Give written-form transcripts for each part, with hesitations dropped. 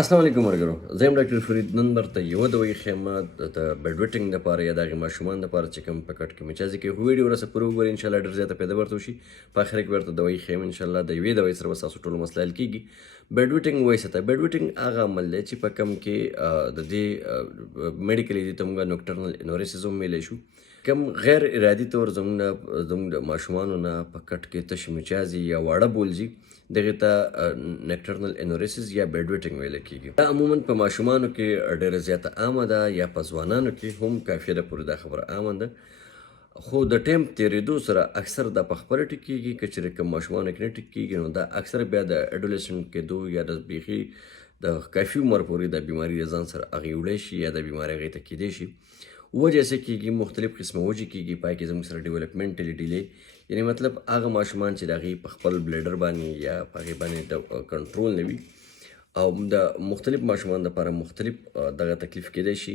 السلام علیکم مرګرو، زه یم ډاکټر فرید. نن درته یوه دوايي ښیم د بیډ ویټنګ دپاره یا د هغې ماشومانو دپاره چې کوم په کټ کې مچازې کوي. خو ویډیو راسه پوره وګورئ، انشاءالله ډېر زیاته پیدا ورته وشي. په اخر کې به ورته دوايي ښیم انشاءالله. د یوې دوايي سره به ستاسو ټولو مسله حل کېږي. بیډ ویټنګ وایي څه ته؟ بیډ ویټنګ هغه عمل دی چې په کوم کې د دې میډیکلی دې ته موږ نوکټرنل انوریسز هم ویلی شو. کوم غیر ارادي طور زموږ د ماشومانو نه په کټ کې تش مچازې یا واړه بولځي، دغې ته نکټرنل انوریسز یا بیډ ویټنګ ویلی کېږي. دا عموما په ماشومانو کې ډېره زیاته عامه ده، یا په ځوانانو کې هم کافیه ده پورې دا خبره عامه ده. خو د ټایم تېرېدو سره اکثر دا په خپله ټیکېږي. که چېرې کوم ماشومانو کې نه ټیکېږي نو دا اکثر بیا د اډولسنټ کېدو یا د بیخي د کافي عمر پورې د بیماري د ځان سره هغې وړی شي یا د بیمارۍ هغې ته کېدی شي. وجه څه کېږي؟ مختلف قسمه وجې کېږي. پای کې زموږ سره ډیولپمنټلي ډیلې، یعنې مطلب هغه ماشومان چې د هغې په خپل بلیډر باندې یا په هغې باندې د کنټرول نه وي، او د مختلف ماشومانو دپاره مختلف دغه تکلیف کېدی شي.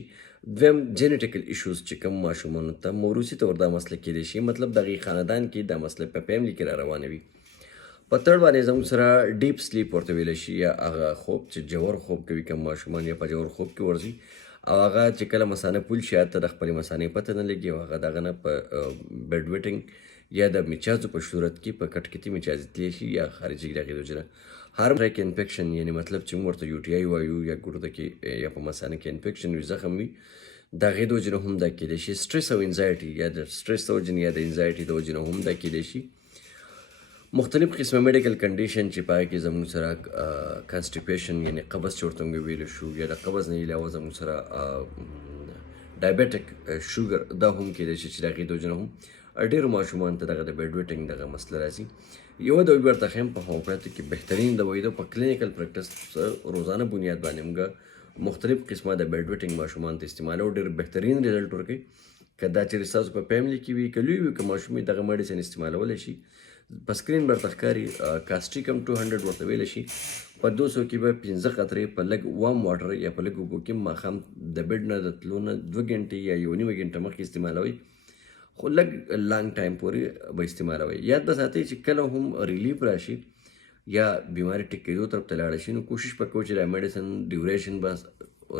دویم جینیټیکل ایشوز چې کوم ماشومانو ته موروثي طور دا مسله کېدی شي، مطلب د هغې خاندان کې دا مسله په فیملي کې را روانه وي. په تړ باندې زموږ سره ډیپ سلیپ ورته ویلی شي، یا هغه خوب چې جوور خوب کوي کوم ماشومان، یا په جوور خوب کې ورځي او هغه چې کله مثانه پول شي هلته د خپلې مثانې پته نه لګي، او هغه د هغه نه په بیډ ویټنګ یا د مچازو په صورت کې په کټ کې مچازې تللی شي، یا خارجي د هغې د وجې نه هر ټریک انفیکشن، یعنې مطلب چې موږ ورته یو ټي آی وایو، یا ګرده کې یا په مثانه کې انفیکشن وي، زخم وي، د هغې د وجې نه هم دا کېدی شي. سټرس او انزایټي، یا د سټرس د وجې نه یا د انزایټي د وجې نه هم دا کېدی شي. مختلف قسمه میډیکل کنډیشن چې په هغې کې زموږ سره کانسټیپیشن، یعنې قبض چې ورته موږ ویلی شو، یا د قبض نه علاوه زموږ سره ډایبیټک شوګر دا هم کېدی شي چې د هغې د وجې نه هم ډېرو ماشومانو ته دغه د بیډ ویټنګ دغه مسله راځي. یوه دوايي به درته ښیم په هومیوپیتو کې بهترین دوايي ده. په کلینیکل پریکټس روزانه بنیاد باندې موږ مختلف قسمه د بیډ ویټنګ ماشومانو ته استعمالوو، ډېر بهترین ریزلټ ورکوي. که دا چېرې ستاسو په فیملي کې وي، که لوی وي، که ماشوم وي، دغه میډیسن استعمالولی شي. په سکرین به درته ښکاري کاسټریکم 200 ورته ویلی شي. په 200 کې به 15 قطرې په لږ وارم واټر یا په لږ اوبو کې ماښام د بیډ نه د تلو نه 2 ګنټې یا 1.5 ګنټه مخکې استعمالوئ، خو لږ لانګ ټایم پورې به استعمالوئ. یاد به ساتئ چې کله هم ریلیف راشي یا بیماري ټیک کېدو طرف ته لاړه شي، نو کوشش به کوئ چې دا میډیسن ډیوریشن به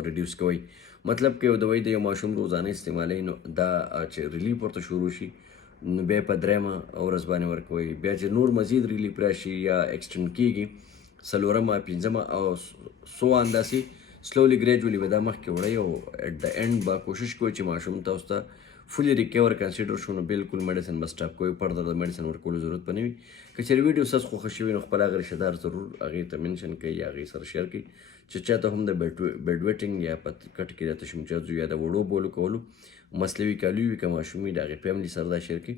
ریډیوس کوئ. مطلب که یو دوايي د یو ماشوم روزانه استعمالوي، نو دا چې ریلیف ورته شروع شي نو بیا یې په 3مه ورځ باندې ورکوئ. بیا چې نور مزید ریلیف راشي یا ایکسټنډ کېږي 4مه 5مه او سو انداسې سلولی ګریجولي به دا مخکې وړئ، او ایټ د اینډ به کوشش کوئ چې ماشوم تاسو ته فولي ریکور کنسیډر شو، نو بالکل میډیسن به سټاپ کوئ. فردر د میډیسن ورکولو ضرورت به نه وي. که چېرې ویډیو ستاسو خوښه شوي نو خپل هغه رشته دار ضرور هغې ته منشن کوئ یا هغې سره شیر کړئ چې چاته هم د بیډ ویټنګ یا په کټ کې د تش مچازو یا د وړو بولو کولو مسله وي، که لوی وي که ماشوم وي، د هغې فیملي سره دا شیر کړئ.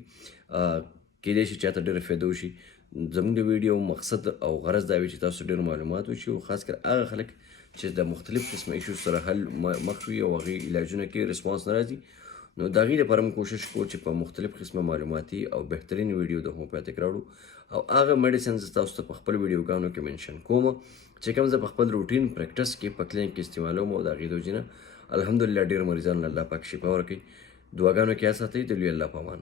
کېدی شي چاته ډېره فایده وشي. زموږ د ویډیو مقصد او غرض دا وي چې تاسو ډېر معلومات وشي، او خاص کر هغه خلک چې د مختلف قسمه ایشوز سره حل مخ وي او هغې علاجونه کې ریسپانس نه راځي، نو د هغې لپاره موږ کوشش کوو چې په مختلف قسمه معلوماتي او بهترین ویډیو د هومیوپیتک راوړو، او هغه میډیسنز تاسو ته په خپل ویډیوګانو کې منشن کوم چې کوم زه په خپل روټین پریکټس کې په کلینیک کې استعمالوم، او د هغې د وجې نه الحمدلله ډېر مریضانو الله پاک شفا ورکوي. دعاګانو کې یاد ساتئ. د لوی الله په امان.